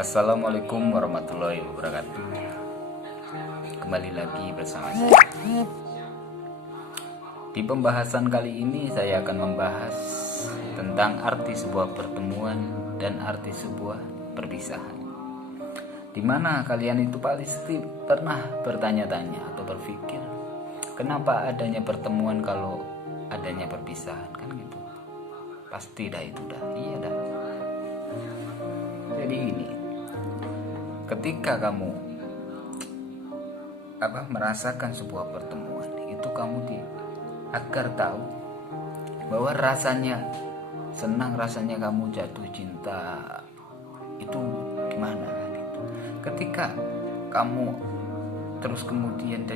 Assalamualaikum warahmatullahi wabarakatuh. Kembali lagi bersama saya. Di pembahasan kali ini saya akan membahas tentang arti sebuah pertemuan dan arti sebuah perpisahan. Dimana kalian itu pasti pernah bertanya-tanya atau berpikir, kenapa adanya pertemuan kalau adanya perpisahan, kan gitu. Pasti dah itu dah, iya dah. Jadi ini, ketika kamu merasakan sebuah pertemuan itu, kamu agar tahu bahwa rasanya senang, rasanya kamu jatuh cinta itu gimana gitu. Ketika kamu terus kemudian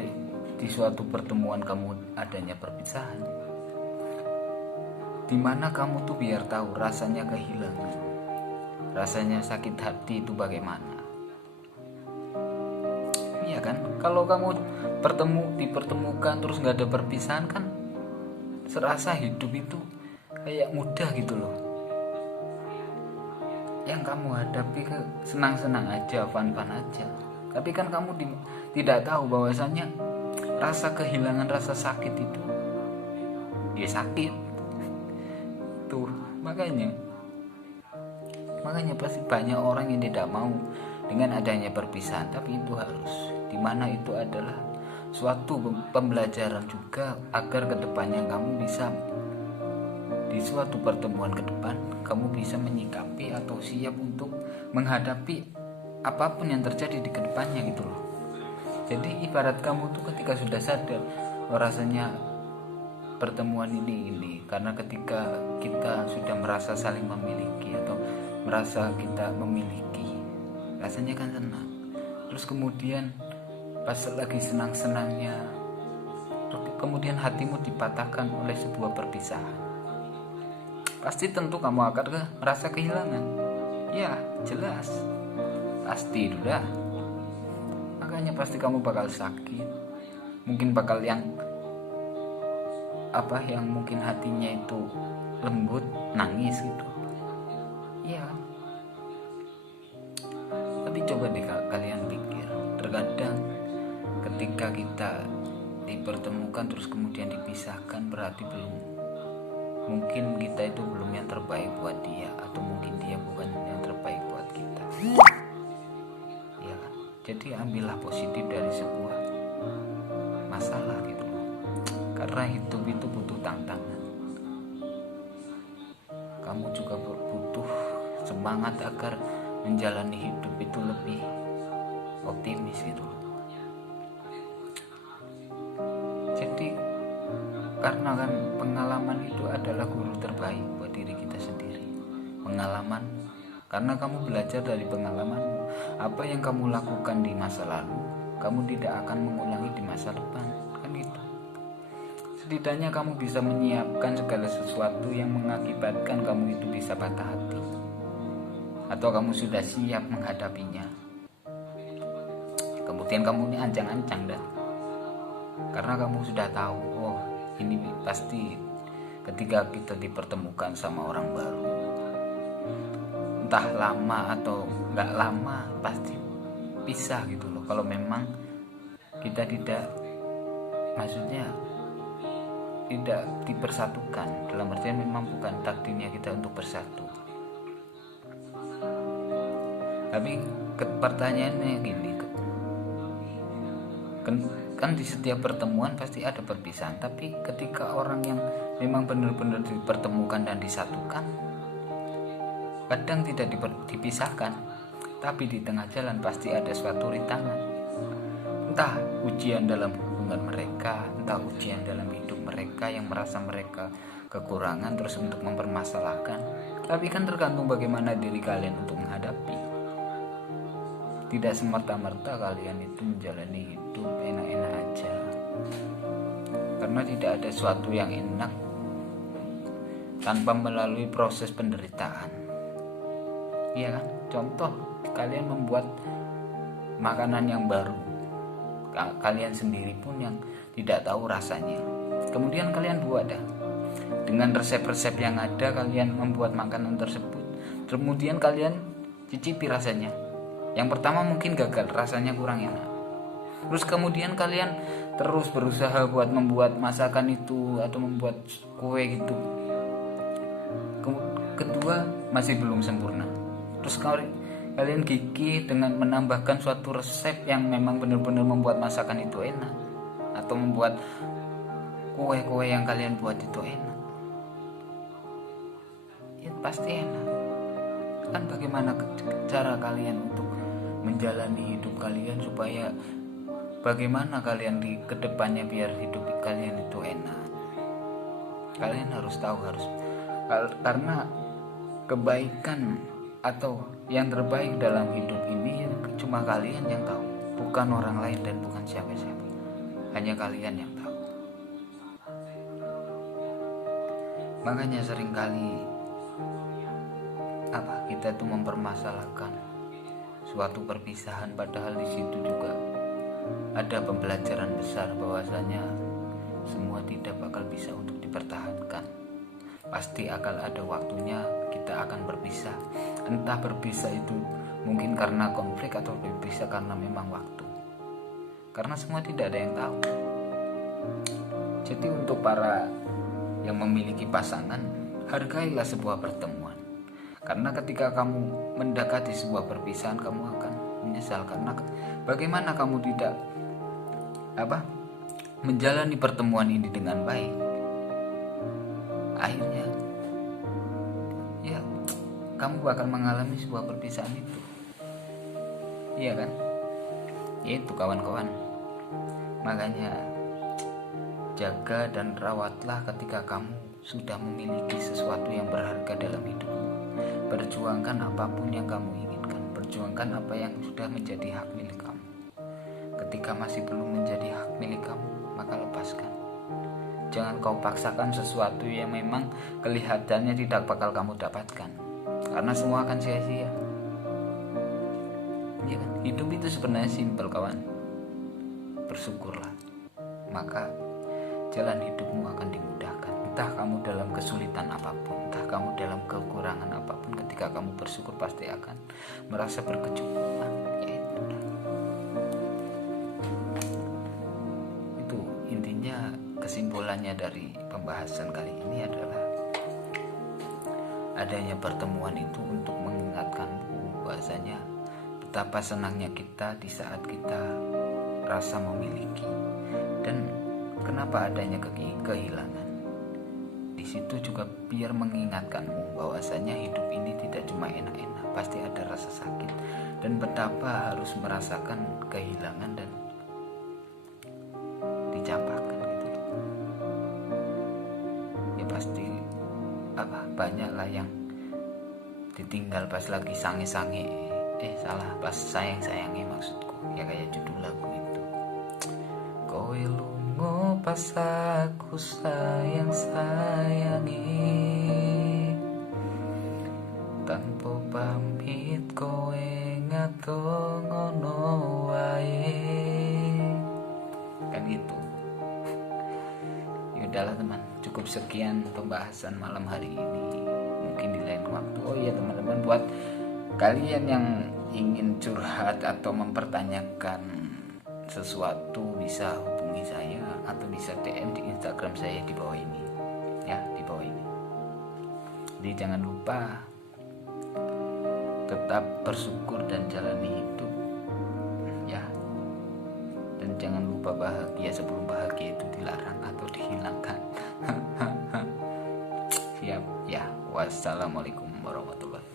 di suatu pertemuan kamu adanya perpisahan, dimana kamu tuh biar tahu rasanya kehilangan, rasanya sakit hati itu bagaimana. Iya kan, kalau kamu dipertemukan terus nggak ada perpisahan, kan serasa hidup itu kayak mudah gitu loh. Yang kamu hadapi senang-senang aja, fun-fun aja. Tapi kan kamu tidak tahu bahwasanya rasa kehilangan, rasa sakit itu ya sakit tuh. Makanya pasti banyak orang yang tidak mau dengan adanya perpisahan, tapi itu harus, dimana itu adalah suatu pembelajaran juga agar kedepannya kamu bisa di suatu pertemuan ke depan kamu bisa menyikapi atau siap untuk menghadapi apapun yang terjadi di kedepannya gitu loh. Jadi ibarat kamu tuh ketika sudah sadar rasanya pertemuan ini karena ketika kita sudah merasa saling memiliki atau merasa kita memiliki, rasanya kan senang. Terus kemudian pas lagi senang-senangnya, kemudian hatimu dipatahkan oleh sebuah perpisahan, pasti tentu kamu akan merasa kehilangan. Ya jelas, pasti itu dah. Makanya pasti kamu bakal sakit, mungkin bakal yang mungkin hatinya itu lembut, nangis gitu. Iya. Tapi coba deh kalian pikir, terkadang ketika kita dipertemukan terus kemudian dipisahkan, berarti mungkin kita itu belum yang terbaik buat dia, atau mungkin dia bukan yang terbaik buat kita. Ya kan? Jadi ambillah positif dari sebuah masalah gitu loh. Karena hidup itu butuh tantangan. Kamu juga butuh semangat agar menjalani hidup itu lebih optimis gitu loh. Jadi karena kan pengalaman itu adalah guru terbaik buat diri kita sendiri. Pengalaman, karena kamu belajar dari pengalaman. Apa yang kamu lakukan di masa lalu, kamu tidak akan mengulangi di masa depan, kan gitu. Setidaknya kamu bisa menyiapkan segala sesuatu yang mengakibatkan kamu itu bisa patah hati, atau kamu sudah siap menghadapinya. Kemudian kamu ini ancang-ancang dah, karena kamu sudah tahu, oh ini pasti ketika kita dipertemukan sama orang baru, entah lama atau nggak lama, pasti pisah gitu loh. Kalau memang kita tidak dipersatukan, dalam artian memang bukan takdirnya kita untuk bersatu. Tapi pertanyaannya gini, kan di setiap pertemuan pasti ada perpisahan, tapi ketika orang yang memang benar-benar dipertemukan dan disatukan, kadang tidak dipisahkan, tapi di tengah jalan pasti ada suatu rintangan, entah ujian dalam hubungan mereka, entah ujian dalam hidup mereka yang merasa mereka kekurangan terus untuk mempermasalahkan. Tapi kan tergantung bagaimana diri kalian untuk menghadapi. Tidak semerta-merta kalian itu menjalani hidup enak-enak aja, karena tidak ada sesuatu yang enak tanpa melalui proses penderitaan. Iya kan? Contoh, kalian membuat makanan yang baru, kalian sendiri pun yang tidak tahu rasanya, kemudian kalian buat dengan resep-resep yang ada, kalian membuat makanan tersebut, kemudian kalian cicipi rasanya. Yang pertama mungkin gagal, rasanya kurang enak. Terus kemudian kalian terus berusaha buat membuat masakan itu atau membuat kue gitu. Kedua masih belum sempurna. Terus kalian gigih dengan menambahkan suatu resep yang memang benar-benar membuat masakan itu enak, atau membuat kue-kue yang kalian buat itu enak. Ya pasti enak. Kan bagaimana cara kalian untuk menjalani hidup kalian supaya bagaimana kalian di kedepannya biar hidup kalian itu enak. Kalian harus tahu, karena kebaikan atau yang terbaik dalam hidup ini cuma kalian yang tahu, bukan orang lain dan bukan siapa-siapa, hanya kalian yang tahu. Makanya seringkali kita tuh mempermasalahkan suatu perpisahan, padahal di situ juga ada pembelajaran besar bahwasanya semua tidak bakal bisa untuk dipertahankan. Pasti akan ada waktunya kita akan berpisah. Entah berpisah itu mungkin karena konflik atau berpisah karena memang waktu. Karena semua tidak ada yang tahu. Jadi untuk para yang memiliki pasangan, hargailah sebuah pertemuan. Karena ketika kamu mendekati sebuah perpisahan, kamu akan menyesal. Karena bagaimana kamu tidak menjalani pertemuan ini dengan baik, akhirnya ya kamu bakal mengalami sebuah perpisahan itu. Iya kan? Itu kawan-kawan. Makanya jaga dan rawatlah ketika kamu sudah memiliki sesuatu yang berharga dalam hidupmu. Perjuangkan apapun yang kamu inginkan, perjuangkan apa yang sudah menjadi hak milik kamu. Ketika masih belum menjadi hak milik kamu, maka lepaskan. Jangan kau paksakan sesuatu yang memang kelihatannya tidak bakal kamu dapatkan, karena semua akan sia-sia. Ya kan? Hidup itu sebenarnya simpel, kawan. Bersyukurlah, maka jalan hidupmu akan dimudahkan. Entah kamu dalam kesulitan apapun, entah kamu dalam kekurangan apapun, ketika kamu bersyukur pasti akan merasa berkecukupan. Itu intinya, kesimpulannya dari pembahasan kali ini adalah adanya pertemuan itu untuk mengingatkanmu bahwasanya betapa senangnya kita di saat kita rasa memiliki, dan kenapa adanya kehilangan. Di situ juga biar mengingatkanmu bahwasanya hidup ini tidak cuma enak-enak, pasti ada rasa sakit, dan betapa harus merasakan kehilangan dan dicampakkan gitu. Ya pasti banyaklah yang ditinggal pas lagi sange-sange, pas sayang-sayangnya maksudku, ya kayak judul lagu itu. Kowe lungo pas aku sayang-sayangi, tanpa pamit kowe ngato ngono wae. Kan gitu. Ya udahlah teman, cukup sekian pembahasan malam hari ini. Mungkin di lain waktu. Oh iya teman-teman, buat kalian yang ingin curhat atau mempertanyakan sesuatu bisa hubungi saya atau bisa DM di Instagram saya di bawah ini, ya, di bawah ini. Jadi jangan lupa tetap bersyukur dan jalani hidup, ya. Dan jangan lupa bahagia sebelum bahagia itu dilarang atau dihilangkan. Siap, ya. Wassalamualaikum warahmatullahi wabarakatuh.